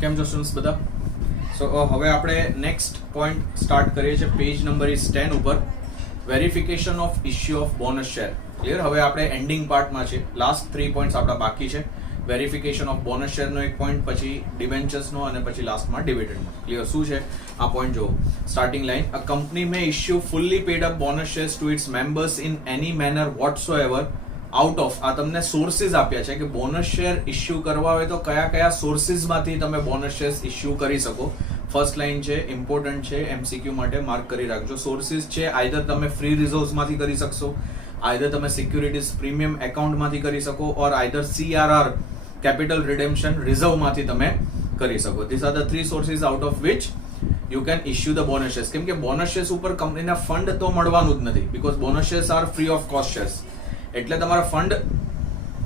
કેમ છો સ્ટુડન્ટ્સ બધા? સો હવે આપણે નેક્સ્ટ પોઈન્ટ સ્ટાર્ટ કરીએ છીએ. પેજ નંબર ઇઝ 10 ઉપર verification of issue of bonus share. Clear? હવે આપણે એન્ડિંગ પાર્ટમાં છે. લાસ્ટ 3 પોઈન્ટ્સ આપણા બાકી છે. વેરિફિકેશન ઓફ બોનસ શેરનો એક પોઈન્ટ, પછી ડિબેન્ચર્સનો અને પછી લાસ્ટમાં ડિવિડન્ડનો. ક્લિયર? શું છે આ પોઈન્ટ? જો starting line, a company may issue fully paid up bonus shares to its members in any manner whatsoever out of, આ તમને સોર્સિસ આપ્યા છે કે બોનસ શેર ઇશ્યુ કરવા હોય તો કયા કયા સોર્સિસ માંથી તમે બોનસ શેર્સ ઇશ્યુ કરી શકો. ફર્સ્ટ લાઈન છે, ઇમ્પોર્ટન્ટ છે, એમસીક્યુ માટે માર્ક કરી રાખજો. સોર્સિસ છે, આઈધર તમે ફ્રી રિઝર્વ્સ માંથી કરી શકશો, આઈધર તમે સિક્યુરિટીઝ પ્રીમિયમ એકાઉન્ટ માંથી કરી શકો, ઓર આઈધર CRR કેપિટલ રિડેમ્પશન રિઝર્વ માંથી તમે કરી શકો. This are the 3 sources out of which you can issue the bonus shares. કેમ કે બોનસ શેર્સ ઉપર કંપનીના ફંડ તો મળવાનું જ નથી, because bonus shares R free of cost shares. એટલે તમારા ફંડ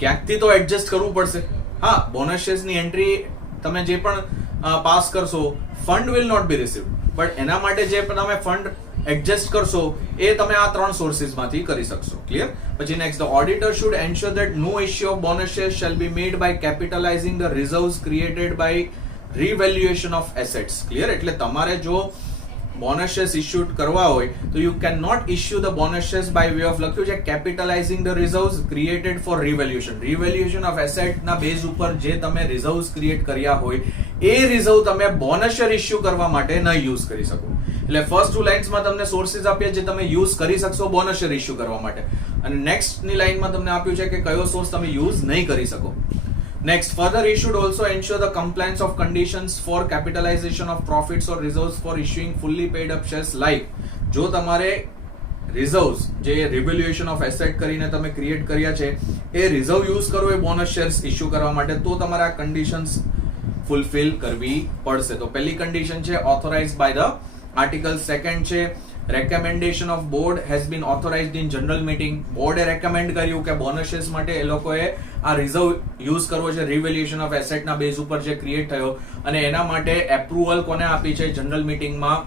ક્યાંકથી તો એડજસ્ટ કરવું પડશે. હા, બોનસ શેર્સની એન્ટ્રી તમે જે પણ પાસ કરશો, fund will not be received, but એના માટે જે તમે ફંડ એડજસ્ટ કરશો એ તમે આ 3 સોર્સિસ માંથી કરી શકશો. ક્લિયર? પછી next, the auditor should ensure that no issue of bonus shares shall be made by capitalising the reserves created by revaluation of assets. Clear? એટલે તમારે જો બોનસ શેર્સ ઇશ્યુ કરવા હોય તો you can not issue the bonus shares by way of, લખ્યું છે capitalising the reserves created for revaluation. Revaluation of asset ના base ઉપર જે તમે રિઝર્વ્સ ક્રિએટ કર્યા હોય એ રિઝર્વ તમે બોનસ શેર ઇશ્યુ કરવા માટે ન યુઝ કરી શકો. એટલે ફર્સ્ટ 2 લાઇન્સમાં તમને સોર્સિસ આપ્યા જે તમે યુઝ કરી શકશો બોનસ શેર ઇશ્યુ કરવા માટે, અને નેક્સ્ટની લાઇનમાં તમને આપ્યું છે કે કયો સોર્સ તમે યુઝ નહીં કરી શકો. Next, further he should also ensure the compliance of conditions for capitalization of profits or reserves for issuing fully paid up shares. Like, જો તમારે રિઝર્વ્સ જે રિવેલ્યુએશન ઓફ એસેટ કરીને તમે ક્રિએટ કર્યા છે એ રિઝર્વ યુઝ કરવો એ બોનસ શેર્સ ઇશ્યુ કરવા માટે, તો તમારે આ કન્ડિશન્સ ફૂલફિલ કરવી પડશે. તો પહેલી કન્ડિશન છે authorised by the article. Second છે recommendation of board has been authorised in general meeting. બોર્ડે રેકમેન્ડ કર્યું કે બોનસ શેર્સ માટે એ લોકોએ આ રિઝર્વ યુઝ કરવો છે રિવેલ્યુએશન ઓફ એસેટ ના બેઝ ઉપર જે ક્રિએટ થયો, અને એના માટે એપ્રુવલ કોને આપી છે? જનરલ મીટિંગમાં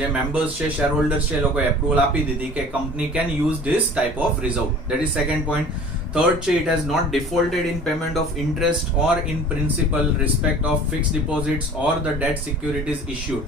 જે મેમ્બર્સ છે, શેર હોલ્ડર્સ છે, એ લોકોએ એપ્રુવલ આપી દીધી કે company can use this type of reserve. That is second point. Third છે, it has not defaulted in payment of interest or in principal respect of fix deposits or the debt securities issued.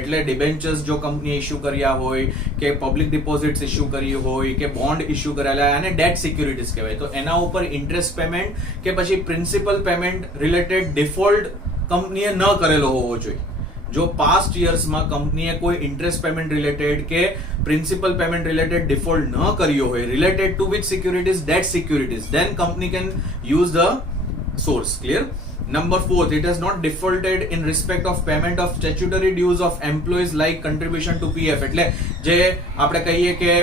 એટલે debentures જો company issue કર્યા હોય, કે public deposits issue કરી હોય, કે bond issue કરેલા, અને ડેટ સિક્યુરિટીઝ કહેવાય, તો એના ઉપર ઇન્ટરેસ્ટ પેમેન્ટ કે પછી પ્રિન્સિપલ પેમેન્ટ રિલેટેડ ડિફોલ્ટ કંપનીએ ન કરેલો હોવો જોઈએ. જો પાસ્ટ યર્સમાં કંપનીએ કોઈ ઇન્ટરેસ્ટ પેમેન્ટ રિલેટેડ કે પ્રિન્સિપલ પેમેન્ટ રિલેટેડ ડિફોલ્ટ ન કર્યો હોય related to which securities? Debt securities. Then company can use the source. Clear? Number 4, it has not defaulted in respect of payment of statutory dues of employees like contribution to PF. એટલે જે આપણે કહીએ કે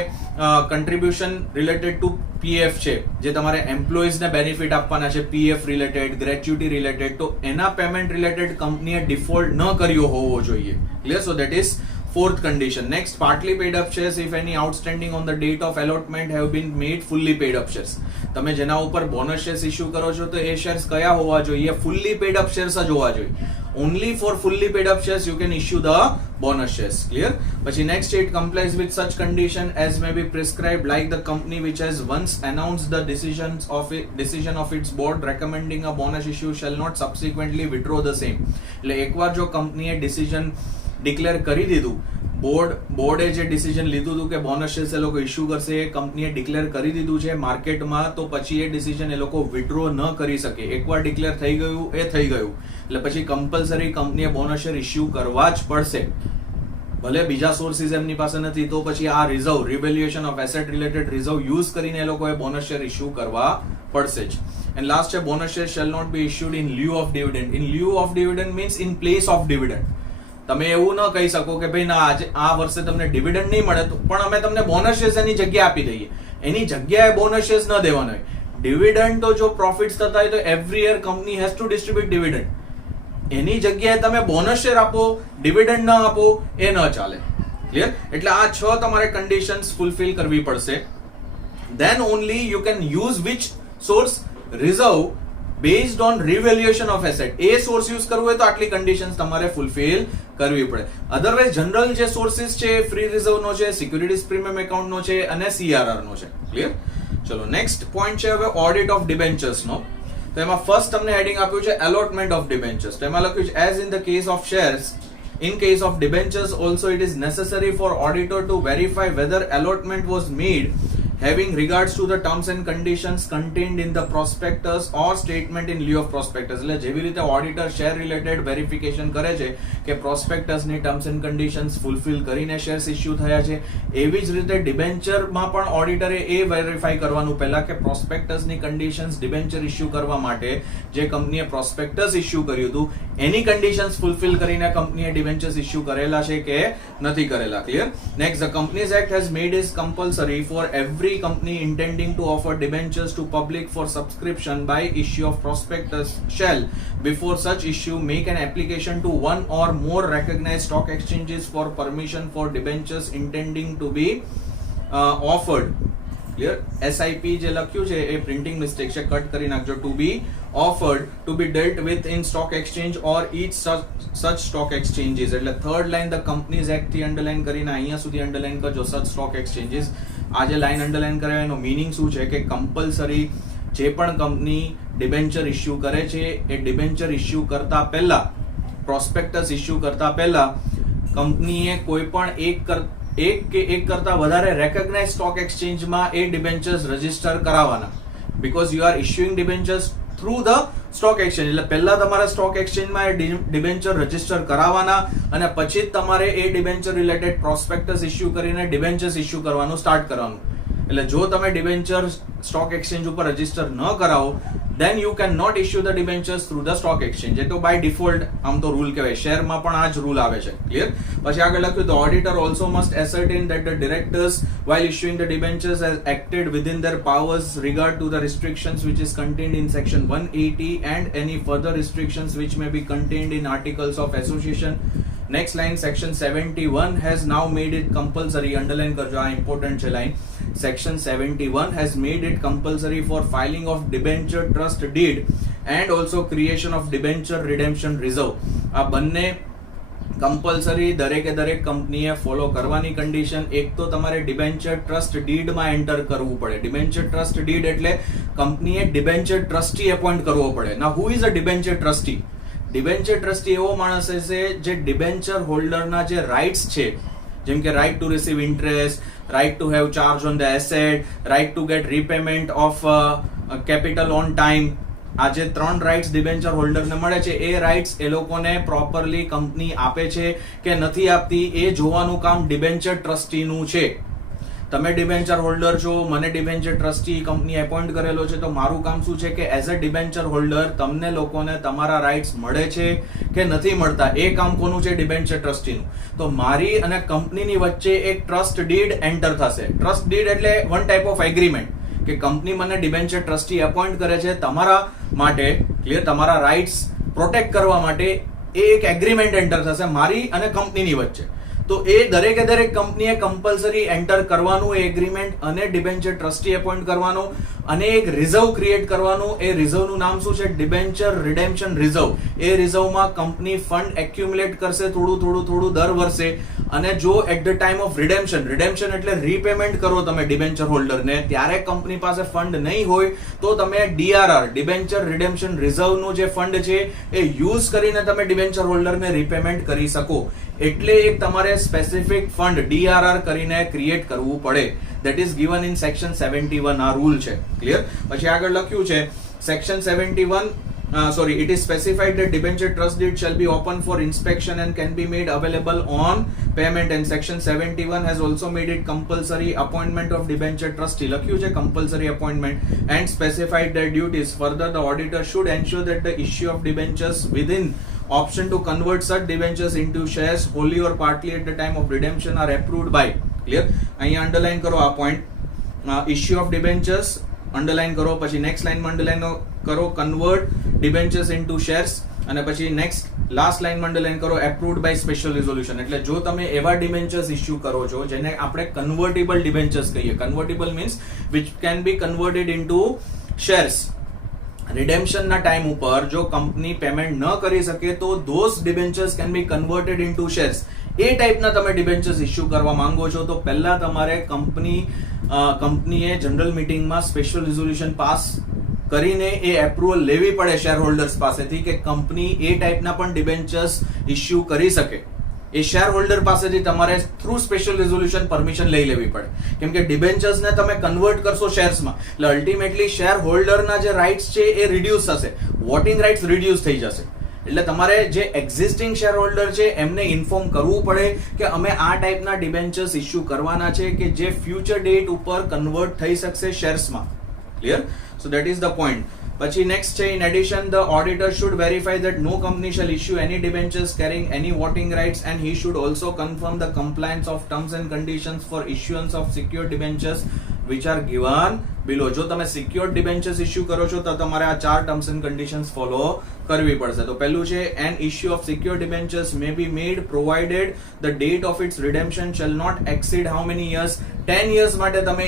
contribution related to PF છે, જે તમારે employees ને benefit આપવાના છે, PF રિલેટેડ, ગ્રેચ્યુટી રિલેટેડ, તો એના પેમેન્ટ રિલેટેડ કંપનીએ ડિફોલ્ટ ન કર્યો હોવો જોઈએ. Clear? So that is fourth condition. Next, partly paid up shares if any outstanding on the date of allotment have been made fully paid up shares. તમે જેના ઉપર બોનસ શેર્સ ઇશ્યુ કરો છો તો એ શેર્સ કયા હોવા જોઈએ? ફુલ્લી પેડ અપ શેર્સ જ હોવા જોઈએ. Only for fully paid up shares you can issue the bonus shares. Clear? પછી next, it complies with such condition as may be prescribed, like the company which has once announced the decision of its board recommending a bonus issue shall not subsequently withdraw the same. એટલે એકવાર જો કંપનીએ decision declare કરી દીધું, બોર્ડે જે decision લીધું હતું કે બોનસ શેર્સ એ લોકો ઇશ્યુ કરશે, એ કંપનીએ ડિક્લેર કરી દીધું છે માર્કેટમાં, તો પછી એ ડિસિઝન એ લોકો વિથડ્રો ન કરી શકે. એકવાર ડિક્લેર થઈ ગયું એ થઈ ગયું, એટલે પછી કમ્પલસરી કંપનીએ બોનસ શેર ઇશ્યુ કરવા જ પડશે. ભલે બીજા સોર્સિસ એમની પાસે નથી, તો પછી આ reserve revaluation of asset related reserve use કરીને એ લોકોએ બોનસ શેર ઇશ્યુ કરવા પડશે જ. એન્ડ લાસ્ટ છે, bonus share shall not be issued in lieu of dividend. In lieu of dividend means in place of dividend. તમે એવું ન કહી શકો કે ભાઈ ના આજે આ વર્ષે તમને ડિવિડન્ડ નહીં મળે પણ અમે તમને બોનસ શેર્સ એની જગ્યાએ આપી દઈએ. એની જગ્યાએ બોનસ શેર્સ ન દેવાના હોય. ડિવિડન્ડ તો જો પ્રોફિટ્સ થતા હોય તો every year company has to distribute dividend. એની જગ્યાએ તમે બોનસ શેર આપો, ડિવિડન્ડ ન આપો, એ ન ચાલે. ક્લિયર? એટલે આ 6 તમારે કન્ડિશન્સ ફૂલફિલ કરવી પડશે. Than only you can use which source? Reserve based on રિવેલ્યુએશન of asset. A source use કરવું હોય તો આટલી કન્ડિશન્સ તમારે ફૂલફિલ કરવી પડે. અધરવાઇઝ જનરલ જે સોર્સિસ છે, ફ્રી રિઝર્વ નો છે, સિક્યુરિટીઝ પ્રીમિયમ એકાઉન્ટ નો છે, અને CRR નો છે. ક્લિયર? ચલો નેક્સ્ટ પોઈન્ટ છે હવે ઓડિટ ઓફ ડિબેન્ચર્સ નો. તો એમાં ફર્સ્ટ તમને હેડિંગ આપ્યું છે allotment of debentures. તો એમાં લખ્યું છે as in the case of shares, in case of debentures also it is necessary for auditor to verify whether allotment was made having regards to the terms and conditions contained in the prospectus or statement in lieu of prospectus. એટલે જેવી રીતે auditor share related verification કરે છે કે prospectus ની terms and conditions fulfil કરીને shares issue થયા છે, એવી જ રીતે ડિબેન્ચરમાં પણ ઓડિટરે એ વેરીફાઈ કરવાનું પહેલા કે પ્રોસ્પેક્ટસ ની કન્ડિશન્સ ડિબેન્ચર ઇશ્યુ કરવા માટે જે કંપનીએ પ્રોસ્પેક્ટસ ઇશ્યુ કર્યું હતું એની કન્ડિશન્સ ફૂલફિલ કરીને કંપનીએ ડિબેન્ચર્સ ઇશ્યુ કરેલા છે કે નથી કરેલા. Clear? Next, the companies act has made it compulsory for every company intending to offer debentures to public for subscription by issue of prospectus shall before such issue make an application to one or more recognized stock exchanges for permission for debentures intending to be offered. Clear? SIP જે લખ્યું છે એ printing mistake છે, cut કરી નાખજો. to be offered to be dealt with in stock exchange or each such stock exchanges. એટલે third line the companies act થી underline કરીને અહીંયા સુધી અંડરલાઈન કરજો such stock exchanges. આ જે લાઈન અંડરલાઈન કરે એનો મીનિંગ શું છે કે કમ્પલસરી જે પણ કંપની ડિબેન્ચર ઇશ્યુ કરે છે એ ડિબેન્ચર ઇશ્યુ કરતા પહેલા, પ્રોસ્પેક્ટસ ઇશ્યુ કરતા પહેલા કંપનીએ કોઈ પણ એક કે એક કરતા વધારે રેકગ્નાઇઝ સ્ટોક એક્સચેન્જમાં એ ડિબેન્ચર્સ રજીસ્ટર કરાવવાના. Because you are issuing debentures through the stock exchange. એટલે પહેલા તમારે સ્ટોક એક્સચેન્જમાં એ ડિબેન્ચર રજીસ્ટર કરાવવાના અને પછી જ તમારે એ ડિબેન્ચર રિલેટેડ પ્રોસ્પેક્ટસ ઇશ્યુ કરીને ડિબેન્ચર્સ ઇશ્યુ કરવાનું સ્ટાર્ટ કરવાનું. એટલે જો તમે ડિબેન્ચર સ્ટોક એક્સચેન્જ ઉપર રજીસ્ટર ન કરાવો then you cannot issue the debentures through the stock exchange. એ તો બાય ડિફોલ્ટ આમ તો રૂલ કહેવાય, શેરમાં પણ આ જ રૂલ આવે છે. ક્લિયર? પછી આગળ લખ્યું, the auditor also must ascertain that the directors while issuing the debentures has acted within their powers regard to the restrictions which is contained in section 180 and any further restrictions which may be contained in articles of association. Next line, section 71 has now made it compulsory, underline કરજો, આ important છે line. Section 71 has made it compulsory for filing of debenture trust deed and also creation of debenture redemption reserve. આ બંને compulsory દરેકે દરેક કંપનીએ follow કરવાની condition. એક તો તમારે ડિબેન્ચર ટ્રસ્ટ ડીડમાં એન્ટર કરવું પડે. ડિબેન્ચર ટ્રસ્ટ ડીડ એટલે કંપનીએ ડિબેન્ચર ટ્રસ્ટી એપોઇન્ટ કરવો પડે. Now who is a debenture trustee? Debenture trustee એવો માણસ હશે જે ડિબેન્ચર હોલ્ડરના જે રાઇટ્સ છે, જેમ કે right to receive interest, right to have charge on the asset, right to get repayment of capital on time, આ જે 3 રાઇટ્સ ડિબેન્ચર હોલ્ડરને મળે છે એ રાઇટ્સ એ લોકોને પ્રોપરલી કંપની આપે છે કે નથી આપતી એ જોવાનું કામ ડિબેન્ચર ટ્રસ્ટીનું છે. તમે ડિબેન્ચર હોલ્ડર છો, મને ડિબેન્ચર ટ્રસ્ટી કંપની એપોઇન્ટ કરેલો છે, તો મારું કામ શું છે કે એઝ અ ડિબેન્ચર હોલ્ડર તમને લોકોને તમારા રાઇટ્સ મળે છે કે નથી મળતા એ કામ કોનું છે? ડિબેન્ચર ટ્રસ્ટીનું. તો મારી અને કંપનીની વચ્ચે એક ટ્રસ્ટ ડીડ એન્ટર થશે. ટ્રસ્ટ ડીડ એટલે વન ટાઈપ ઓફ એગ્રીમેન્ટ કે કંપની મને ડિબેન્ચર ટ્રસ્ટી એપોઇન્ટ કરે છે તમારા માટે, ક્લિયર, તમારા રાઇટ્સ પ્રોટેક્ટ કરવા માટે. એ એક એગ્રીમેન્ટ એન્ટર થશે મારી અને કંપનીની વચ્ચે. તો એ દરેકે દરેક કંપનીએ કમ્પલસરી એન્ટર કરવાનું એ એગ્રીમેન્ટ અને ડિબેન્ચર ટ્રસ્ટી એપોઇન્ટ કરવાનું અને એક રિઝર્વ ક્રિએટ કરવાનું. એ રિઝર્વનું નામ શું છે? Debenture redemption reserve. એ રિઝર્વમાં કંપની ફંડ એક્યુમ્યુલેટ કરશે થોડું દર વર્ષે, અને જો at the time of redemption એટલે રીપેમેન્ટ કરો તમે ડિબેન્ચર હોલ્ડરને, ત્યારે કંપની પાસે ફંડ નહીં હોય તો તમે DRR ડિબેન્ચર રિડેમ્પશન રિઝર્વનું જે ફંડ છે એ યુઝ કરીને તમે ડિબેન્ચર હોલ્ડરને રીપેમેન્ટ કરી શકો. એટલે એક તમારે સ્પેસિફિક ફંડ DRR કરીને ક્રિએટ કરવું પડે. that is given in section 71. આ રૂલ છે. ક્લિયર? પછી આગળ લખ્યું છે section 71 it is specified that debenture trust deed shall be open for inspection and can be made available on payment, and section 71 has also made it compulsory appointment of debenture trustee. લખ્યું છે compulsory appointment and specified their duties. Further, the auditor should ensure that the issue of debentures within option to convert such debentures into shares wholly or partly at the time of redemption are approved by. Clear? અહીંયા underline કરો આ point. Issue of debentures underline કરો, પછી next લાઈનમાં underline કરો convert debentures into shares, અને પછી next last લાઈનમાં અંડરલાઈન કરો એપ્રુવ્ડ બાય સ્પેશિયલ રિઝોલ્યુશન. એટલે જો તમે એવા ડિબેન્ચર્સ ઇશ્યુ કરો છો જેને આપણે કન્વર્ટેબલ ડિબેન્ચર્સ કહીએ. Convertible means which can be converted into shares. રિડેમ્પશનના ટાઈમ ઉપર જો કંપની પેમેન્ટ ન કરી શકે તો those debentures can be converted into shares. એ ટાઈપના તમે ડિબેન્ચર્સ ઇશ્યુ કરવા માંગો છો તો પહેલા તમારે કંપનીએ જનરલ મીટિંગમાં સ્પેશિયલ રિઝોલ્યુશન પાસ કરીને એ એપ્રુવલ લેવી પડે શેર હોલ્ડર્સ પાસેથી કે કંપની એ ટાઈપના પણ ડિબેન્ચર્સ ઇસ્યુ કરી શકે. એ શેર હોલ્ડર પાસેથી તમારે થ્રુ સ્પેશિયલ રેઝોલ્યુશન પરમિશન લઈ લેવી પડે. કેમ કે ડિબેન્ચર્સને તમે કન્વર્ટ કરશો શેર્સમાં એટલે અલ્ટિમેટલી શેર હોલ્ડરના જે રાઇટ્સ છે એ રિડ્યુસ થશે, વોટિંગ રાઇટ્સ રિડ્યુસ થઈ જશે. એટલે તમારે જે એક્ઝિસ્ટિંગ શેર હોલ્ડર છે એમને ઇન્ફોર્મ કરવું પડે કે અમે આ ટાઈપના ડિબેન્ચર્સ ઇસ્યુ કરવાના છે કે જે ફ્યુચર ડેટ ઉપર કન્વર્ટ થઈ શકશે શેર્સમાં. Clear? So that is the point. પછી નેક્સ્ટ છે, in addition the auditor should verify that no company shall issue any debentures carrying any voting rights and he should also confirm the compliance of terms and conditions for issuance of secured debentures which are given below. જો તમે secured debentures issue કરો છો તો તમારે આ 4 terms and conditions follow કરવી પડશે. તો પહેલું છે, an issue of secured debentures may be made provided the date of its redemption shall not exceed how many years? 10 years માટે તમે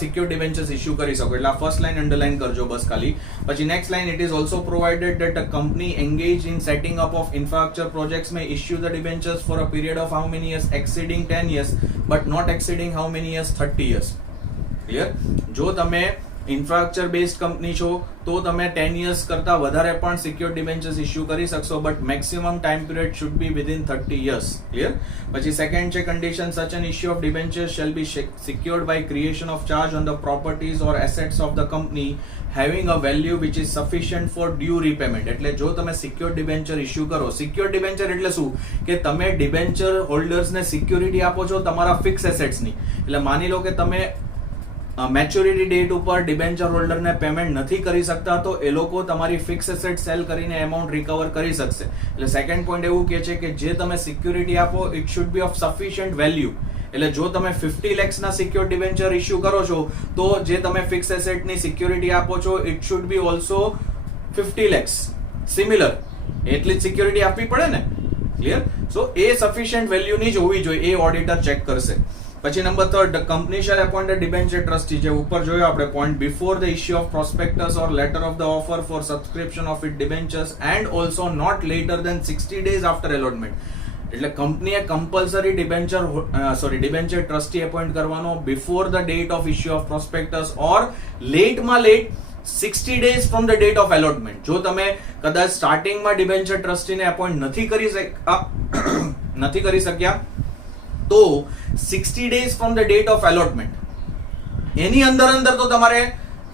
secured debentures issue કરી શકો. એટલે આ ફર્સ્ટ લાઈન અંડરલાઈન કરજો બસ ખાલી. પછી next line, it is also provided that a company engaged in setting up of infrastructure projects may issue the debentures for a period of how many years? Exceeding 10 years but not exceeding how many years? 30 years. Clear? જો તમે infrastructure based company છો તો તમે 10 years કરતા વધારે પણ secured debentures issue કરી શકશો, but maximum time period should be within 30 years. Clear? પછી સેકન્ડ છે condition, such an issue of debentures shall be secured by creation of charge on the properties or assets of the company having a value which is sufficient for due repayment. એટલે જો તમે secured debenture issue કરો, secured debenture એટલે શું કે તમે debenture હોલ્ડર્સને security આપો છો તમારા ફિક્સ એસેટ્સની. એટલે માની લો કે તમે મેચ્યોરિટી ડેટ ઉપર ડિબેન્ચર હોલ્ડરને પેમેન્ટ નથી કરી શકતા તો એ લોકો તમારી ફિક્સ એસેટ સેલ કરીને એમાઉન્ટ રિકવર કરી શકશે. એટલે સેકન્ડ પોઈન્ટ એવું કહે છે કે જે તમે સિક્યોરિટી આપો it should be of sufficient value. એટલે જો તમે 50 lakhsના સિક્યોર્ડ ડિબેન્ચર ઇસ્યુ કરો છો તો જે તમે ફિક્સ એસેટની સિક્યોરિટી આપો છો it should be also 50 lakhs similar. એટલી જ સિક્યોરિટી આપવી પડે ને. ક્લિયર? સો એ સફિશિયન્ટ વેલ્યુની જ હોવી જોઈએ, એ ઓડિટર ચેક કરશે. પછી number 3, the company shall appoint a debenture trustee. જે ઉપર જોયો આપણે point, before the issue of prospectus or letter of the offer for subscription of it debentures and also not later than 60 days after allotment. એટલે કંપનીએ compulsory debenture trustee appoint કરવાનો before the date of issue of prospectus or લેટમાં late 60 days from the date of allotment. જો તમે કદાચ સ્ટાર્ટિંગમાં debenture ટ્રસ્ટીને appoint નથી કરી શક્યા તો 60 days from the date of allotment એની અંદર તો તમારે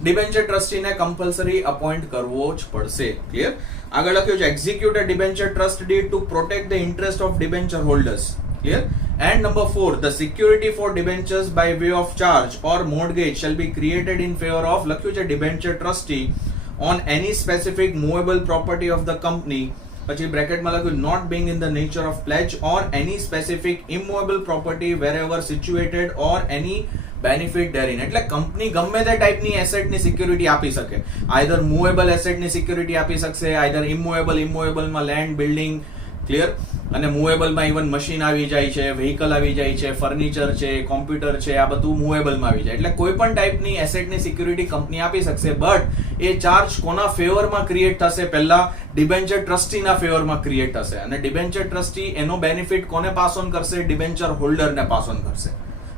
ડિબેન્ચર ટ્રસ્ટીને કમ્પલસરી અપોઇન્ટ કરવો જ પડશે. ક્લિયર? આગળ લખ્યું છે, execute a debenture trust deed to protect the interest of debenture holders. Clear? And number 4, the security for debentures by way of charge or mortgage shall be created in favour of, લખ્યું છે, debenture trustee on any specific movable property of the company. પછી બ્રેકેટમાં લખ્યું, not being in the nature of pledge or any specific immovable property wherever situated or any benefit therein. એટલે company ગમે તે ટાઈપની એસેટની security આપી શકે. આઈધર મૂવેબલ એસેટની સિક્યુરિટી આપી શકશે, આઈધર ઇમૂવેબલમાં લેન્ડ, બિલ્ડિંગ. ક્લિયર? અને મૂવેબલમાં ઇવન મશીન આવી જાય છે, વ્હીકલ આવી જાય છે, ફર્નિચર છે, કોમ્પ્યુટર છે, આ બધું મૂવેબલમાં આવી જાય. એટલે કોઈ પણ ટાઈપની એસેટની સિક્યુરિટી કંપની આપી શકશે, બટ એ ચાર્જ કોના ફેવરમાં ક્રિએટ થશે? પહેલા ડિબેન્ચર ટ્રસ્ટીના ફેવરમાં ક્રિએટ થશે અને ડિબેન્ચર ટ્રસ્ટી એનો બેનિફિટ કોને પાસ ઓન કરશે? ડિબેન્ચર હોલ્ડરને પાસ ઓન કરશે.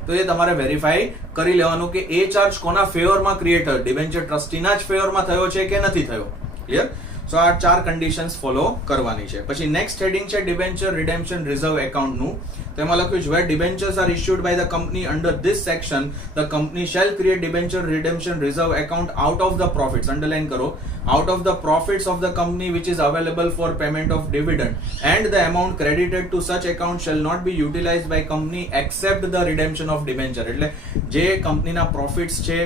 તો એ તમારે વેરીફાઈ કરી લેવાનું કે એ ચાર્જ કોના ફેવરમાં ક્રિએટ થયો? ડિબેન્ચર ટ્રસ્ટીના જ ફેવરમાં થયો છે કે નથી થયો. ક્લિયર? સો આ 4 કન્ડિશન્સ ફોલો કરવાની છે. પછી નેક્સ્ટ હેડિંગ છે ડિબેન્ચર રિડેમ્પશન રિઝર્વ એકાઉન્ટનું. તેમાં લખ્યું છે, where debentures are issued by the company under this section the company shall create debenture redemption reserve account out of the profits. Underline કરો, out of the profits of the company which is available for payment of dividend, and the amount credited to such account shall not be utilized by company except the redemption of debenture. એટલે જે કંપનીના profits છે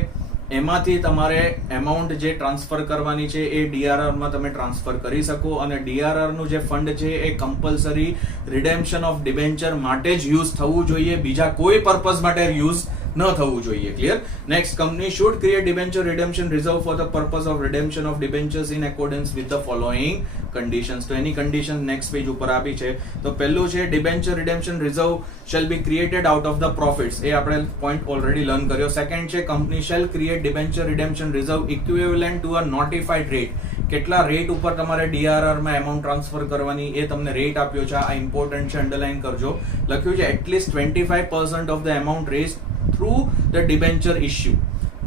એમાંથી તમારે amount જે transfer કરવાની છે એ DRR માં તમે ટ્રાન્સફર કરી શકો અને DRR નું જે ફંડ છે એ કમ્પલસરી રિડેમ્પશન ઓફ ડિબેન્ચર માટે જ યુઝ થવું જોઈએ, બીજા કોઈ પર્પઝ માટે યુઝ ન થવું જોઈએ. Clear? Next, company should create debenture redemption reserve for the purpose of redemption of debentures in accordance with the following conditions. તો એની કન્ડિશન નેક્સ્ટ પેજ ઉપર આપી છે. તો પહેલું છે debenture redemption reserve shall be created out of the profits. એ આપણે પોઈન્ટ ઓલરેડી લર્ન કર્યો. સેકન્ડ છે, company shall create debenture redemption reserve equivalent to a notified rate. કેટલા રેટ ઉપર તમારે DRR માં એમાઉન્ટ ટ્રાન્સફર કરવાની એ તમને રેટ આપ્યો છે. આ ઇમ્પોર્ટન્ટ છે, અંડરલાઈન કરજો. લખ્યું છે at least 25% of the amount raise through the debenture issue.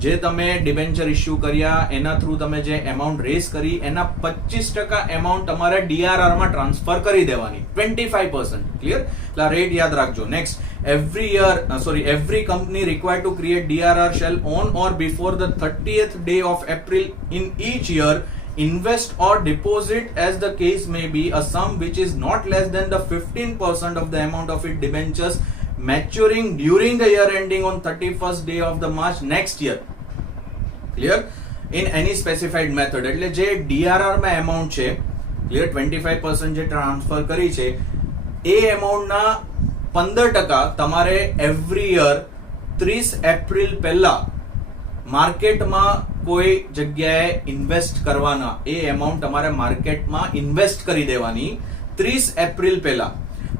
જે તમે ડિબેન્ચર ઇસ્યુ કર્યા એના થ્રુ તમે જે એમાઉન્ટ રેઝ કરી એના 25% એમાઉન્ટ તમારે DRR માં ટ્રાન્સફર કરી દેવાની 25%. ક્લિયર? એટલે આ રેટ યાદ રાખજો. Next, every company required to create DRR shall on or before the 30th day of April in each year invest or deposit as the case may be a sum which is not less than the 15% of the amount of its debentures maturing during the year ending on 31st day of the March next year. Clear? In any specified method. એટલે જે DRR માં amount છે, clear, 25% જે transfer કરી છે એ એમાઉન્ટના 15% તમારે every year 30 April પહેલા માર્કેટમાં કોઈ જગ્યાએ ઇન્વેસ્ટ કરવાના. એ એમાઉન્ટ તમારે માર્કેટમાં ઇન્વેસ્ટ કરી દેવાની 30 એપ્રિલ પહેલા.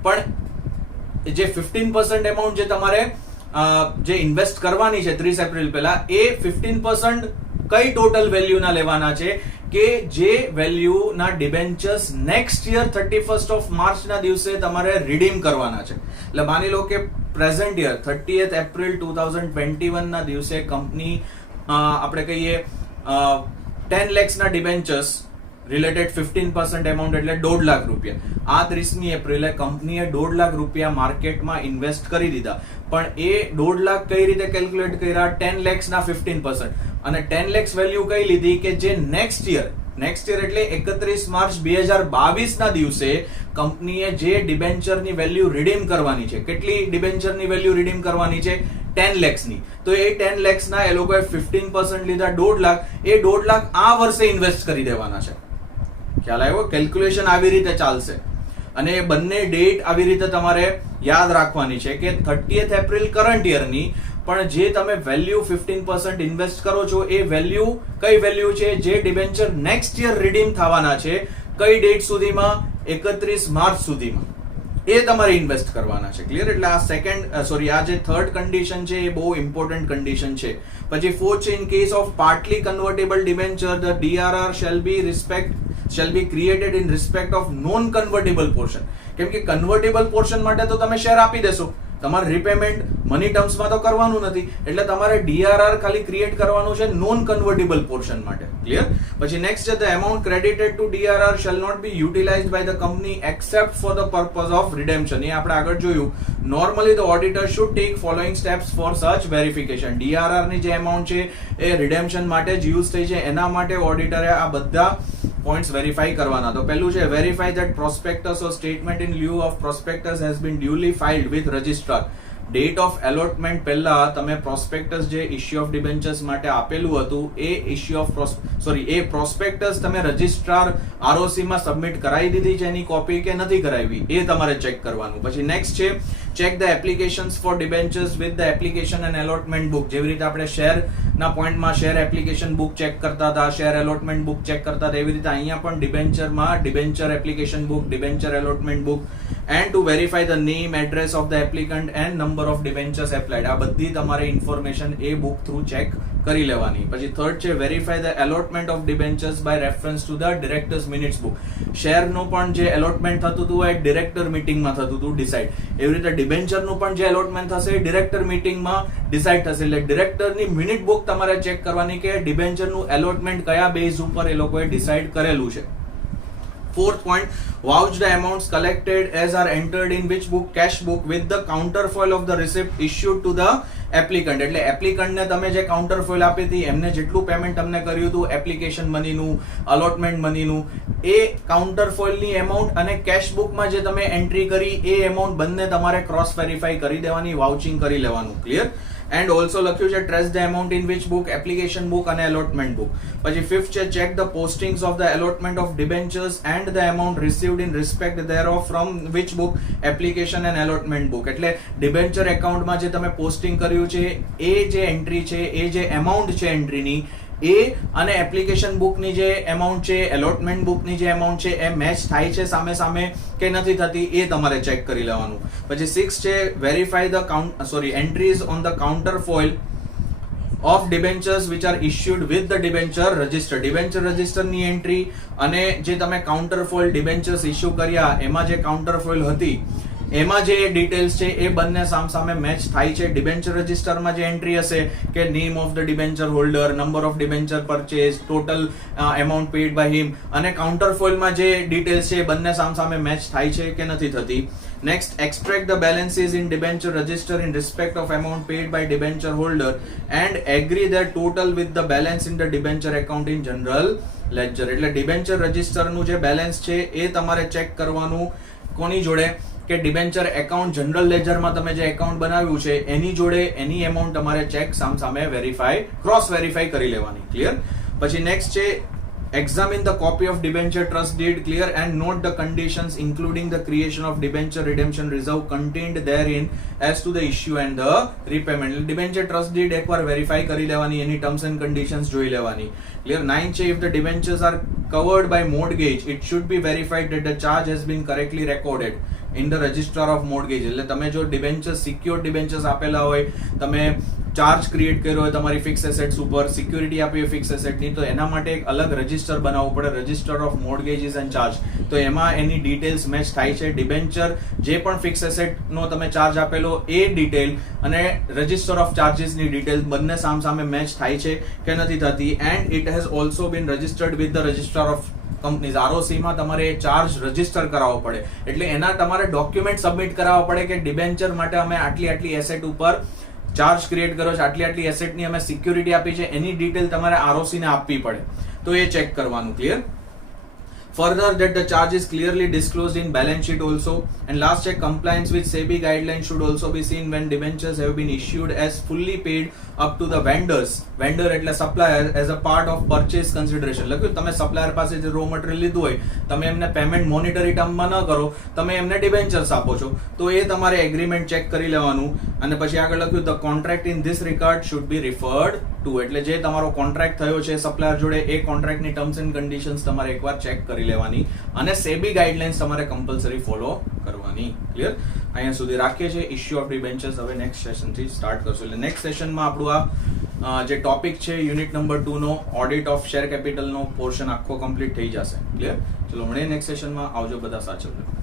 પણ જે 15% એમાઉન્ટ જે તમારે જે ઇન્વેસ્ટ કરવાની છે 30 એપ્રિલ પહેલા, એ 15% કઈ ટોટલ વેલ્યુના લેવાના છે કે જે વેલ્યુના debentures next year 31st of માર્ચના દિવસે તમારે રિડીમ કરવાના છે. એટલે માની લો કે પ્રેઝન્ટ યર 30th એપ્રિલ 2021 ના દિવસે કંપની આપણે કહીએ 10 lakhsના ડિબેન્ચર્સ રિલેટેડ 15% એમાઉન્ટ એટલે 1.5 લાખ રૂપિયા. આ 30મી એપ્રિલે કંપનીએ 1.5 લાખ રૂપિયા માર્કેટમાં ઇન્વેસ્ટ કરી દીધા. પણ એ 1.5 લાખ કઈ રીતે કેલ્ક્યુલેટ કર્યા? 10 lakhsના 15%. અને 10 lakhs વેલ્યુ કઈ લીધી કે જે નેક્સ્ટ યર એટલે 31 માર્ચ 2022 ના દિવસે કંપનીએ જે ડિબેન્ચરની વેલ્યુ રિડીમ કરવાની છે. કેટલી ડિબેન્ચરની વેલ્યુ રિડીમ કરવાની છે? 10 lakhsની. તો એ 10 lakhsના એ લોકોએ 15% લીધા 1.5 લાખ. એ 1.5 લાખ આ વર્ષે ઇન્વેસ્ટ કરી દેવાના છે. ખ્યાલ આવ્યો? કેલ્ક્યુલેશન આવી રીતે ચાલશે. અને બંને ડેટ આવી રીતે તમારે યાદ રાખવાની છે કે 30th એપ્રિલ કરંટ યરની, પણ જે તમે વેલ્યુ 15% ઇન્વેસ્ટ કરો છો એ વેલ્યુ કઈ વેલ્યુ છે? જે ડિબેન્ચર નેક્સ્ટ યર રિડીમ થવાના છે કઈ ડેટ સુધીમાં? 31 માર્ચ સુધીમાં. એ તમારે ઇન્વેસ્ટ કરવાના છે. ક્લિયર? એટલે આ આ જે થર્ડ કન્ડિશન છે એ બહુ ઇમ્પોર્ટન્ટ કન્ડિશન છે. પછી ફોર્થ છે, in case of partly convertible debenture the DRR shall be created in respect of non convertible portion. કેમ કે કન્વર્ટેબલ પોર્શન માટે તો તમે શેર આપી દેશો, તમારે રિપેમેન્ટ મની ટર્મ્સમાં તો કરવાનું નથી. એટલે તમારે DRR ખાલી ક્રિએટ કરવાનું છે નોન કન્વર્ટેબલ પોર્શન માટે. ક્લિયર? પછી નેક્સ્ટ છે, the amount credited to DRR shall not be utilized by the company except for the purpose of redemption. એ આપણે આગળ જોયું. Normally the auditor should take following steps for such verification. DRR ની જે amount છે એ રિડેમ્પશન માટે જ use થઈ છે. એના માટે ઓડિટરે આ બધા પોઈન્ટ્સ વેરીફાઈ કરવાના. તો પહેલું છે, verify that prospectus or statement in lieu of prospectus has been duly filed with registrar. Date of allotment પહેલા તમે પ્રોસ્પેક્ટસ જે ઇશ્યુ ઓફ ડિબેન્ચર્સ માટે આપેલું હતું એ પ્રોસ્પેક્ટસ તમે રજિસ્ટ્રાર ROC માં સબમિટ કરાવી દીધી છે એની કોપી કે નથી કરાવી એ તમારે ચેક કરવાનું. પછી નેક્સ્ટ છે, check the applications four debentures with the application and allotment book. જેવી રીતે આપણે શેરના પોઈન્ટમાં શેર એપ્લિકેશન બુક ચેક કરતા હતા, શેર એલોટમેન્ટ બુક ચેક કરતા હતા, એવી રીતે અહીંયા પણ ડિબેન્ચરમાં debenture application book, debenture allotment book, and to verify the name, address of the applicant and number of debentures applied. આ બધી તમારે ઇન્ફોર્મેશન એ બુક થ્રુ ચેક કરી લેવાની. પછી થર્ડ છે, verify the allotment of debentures by reference to the directors minutes book. શેરનું પણ જે એલોટમેન્ટ થતું હતું એ ડિરેક્ટર મીટિંગમાં થતું હતું ડિસાઇડ. એવી રીતે ડિબેન્ચરનું પણ જે એલોટમેન્ટ થશે એ ડિરેક્ટર મીટિંગમાં ડિસાઇડ થશે. એટલે ડિરેક્ટરની મિનિટ બુક તમારે ચેક કરવાની કે ડિબેન્ચરનું એલોટમેન્ટ કયા બેઝ ઉપર એ લોકોએ ડિસાઇડ કરેલું છે. Fourth point, vouch the amounts collected as are entered in which book? Cash book with the counterfoil of the receipt issued to the applicant. એટલે એપ્લિકન્ટને તમે જે કાઉન્ટરફોઇલ આપી હતી એમને જેટલું પેમેન્ટ તમને કર્યું હતું એપ્લિકેશન મનીનું, અલોટમેન્ટ મનીનું, એ કાઉન્ટરફોઇલની એમાઉન્ટ અને કેશ બુકમાં જે તમે એન્ટ્રી કરી એ એમાઉન્ટ બંને તમારે ક્રોસ વેરીફાઈ કરી દેવાની, વાઉચિંગ કરી લેવાનું. ક્લિયર? એન્ડ ઓલ્સો લખ્યું છે, trace the amount in which book? Application book અને એલોટમેન્ટ બુક. પછી ફિફ્થ છે, check the postings of the allotment of debentures and the amount received in respect thereof from which book? Application and allotment book. એટલે debenture એકાઉન્ટમાં જે તમે posting કર્યું છે એ જે એન્ટ્રી છે, એ જે એમાઉન્ટ છે એન્ટ્રીની એ અને એપ્લિકેશન બુકની જે એમાઉન્ટ છે, એલોટમેન્ટ બુકની જે એમાઉન્ટ છે એ મેચ થાય છે સામે સામે કે નથી થતી એ તમારે ચેક કરી લેવાનું. પછી 6 છે, verify the entries on the counterfoil of debentures which are issued with the debenture register. Debenture રજિસ્ટરની એન્ટ્રી અને જે તમે કાઉન્ટરફોઇલ ડિબેન્ચર્સ ઇશ્યુ કર્યા એમાં જે કાઉન્ટરફોઇલ હતી એમાં જે ડિટેલ્સ છે એ બંને સામસામે મેચ થાય છે. ડિબેન્ચર રજિસ્ટરમાં જે એન્ટ્રી હશે કે name of the debenture holder, number of debenture purchase, total amount paid by him, અને કાઉન્ટર ફોઇલમાં જે ડિટેલ્સ છે એ બંને સામસામે મેચ થાય છે કે નથી થતી. Next, extract the balances in debenture register in respect of amount paid by debenture holder and agree their total with the balance in the debenture account in general ledger. એટલે debenture register નું જે balance છે એ તમારે check કરવાનું કોની જોડે કે debenture account general લેજરમાં તમે જે એકાઉન્ટ બનાવ્યું છે એની જોડે એની એમાઉન્ટ તમારે ચેક સામસામે વેરીફાઈ ક્રોસ વેરીફાઈ કરી લેવાની. ક્લિયર? પછી નેક્સ્ટ છે examine the copy of debenture trust deed, clear, and note the conditions including the creation of debenture redemption reserve contained therein as to the issue and the repayment. debenture trust deed એકવાર verify કરી લેવાની, એની terms and conditions જોઈ લેવાની. Clear? 9 છે if the debentures are covered by mortgage it should be verified that the charge has been correctly recorded in the registrar of mortgage. એટલે તમે જો debentures secured debentures આપેલા હોય, તમે ચાર્જ ક્રિએટ કર્યો હોય તમારી ફિક્સ એસેટ્સ ઉપર, સિક્યુરિટી આપી હોય ફિક્સ એસેટની, તો એના માટે એક અલગ રજિસ્ટર બનાવવું પડે, રજિસ્ટર ઓફ મોર્ગેજીસ એન્ડ ચાર્જ. તો એમાં એની ડિટેલ્સ મેચ થાય છે. ડિબેન્ચર જે પણ ફિક્સ એસેટનો તમે ચાર્જ આપેલો એ ડિટેલ અને રજિસ્ટર ઓફ ચાર્જીસની ડિટેલ બંને સામસામે મેચ થાય છે કે નથી થતી. And it has also been registered with the registrar of companies. ROC માં તમારે ચાર્જ રજિસ્ટર કરાવવો પડે, એટલે એના તમારે ડોક્યુમેન્ટ સબમિટ કરાવવા પડે કે ડિબેન્ચર માટે અમે આટલી એસેટ ઉપર ચાર્જ ક્રિએટ કર્યો છે, આટલી એસેટની અમે સિક્યુરિટી આપી છે, એની ડિટેલ તમારે ROC ને આપવી પડે. તો એ ચેક કરવાનું. Clear? Further, that the charge is clearly disclosed in balance sheet also. And last check, compliance with SEBI guidelines should also be seen when debentures have been issued as fully paid up to the vendors. Vendor એટલે supplier as a part of purchase consideration. લખ્યું તમે supplier પાસે જે raw material લીધું હોય, તમે એમને payment monetary ટર્મમાં ન કરો, તમે એમને ડિબેન્ચર્સ આપો છો, તો એ તમારે એગ્રીમેન્ટ ચેક કરી લેવાનું. અને પછી આગળ લખ્યું the contract in this regard should be referred to. એટલે જે તમારો કોન્ટ્રાક્ટ થયો છે સપ્લાયર જોડે, એ કોન્ટ્રાક્ટની ટર્મ્સ એન્ડ કન્ડિશન્સ તમારે એકવાર ચેક કરી લેવાની અને SEBI ગાઈડલાઇન્સ તમારે કમ્પલસરી ફોલો કરવાની. ક્લિયર? અહીંયા સુધી રાખીએ છીએ. ઇશ્યુ ઓફ ડિબેન્ચર્સ હવે નેક્સ્ટ સેશનથી સ્ટાર્ટ કરશું. એટલે નેક્સ્ટ સેશનમાં આપણું આ જે ટોપિક છે યુનિટ નંબર 2 નો ઓડિટ ઓફ શેર કેપિટલનો પોર્શન આખો કમ્પ્લીટ થઈ જશે. ક્લિયર? ચલો મળીએ નેક્સ્ટ સેશનમાં. આવજો બધા, સાચવજો.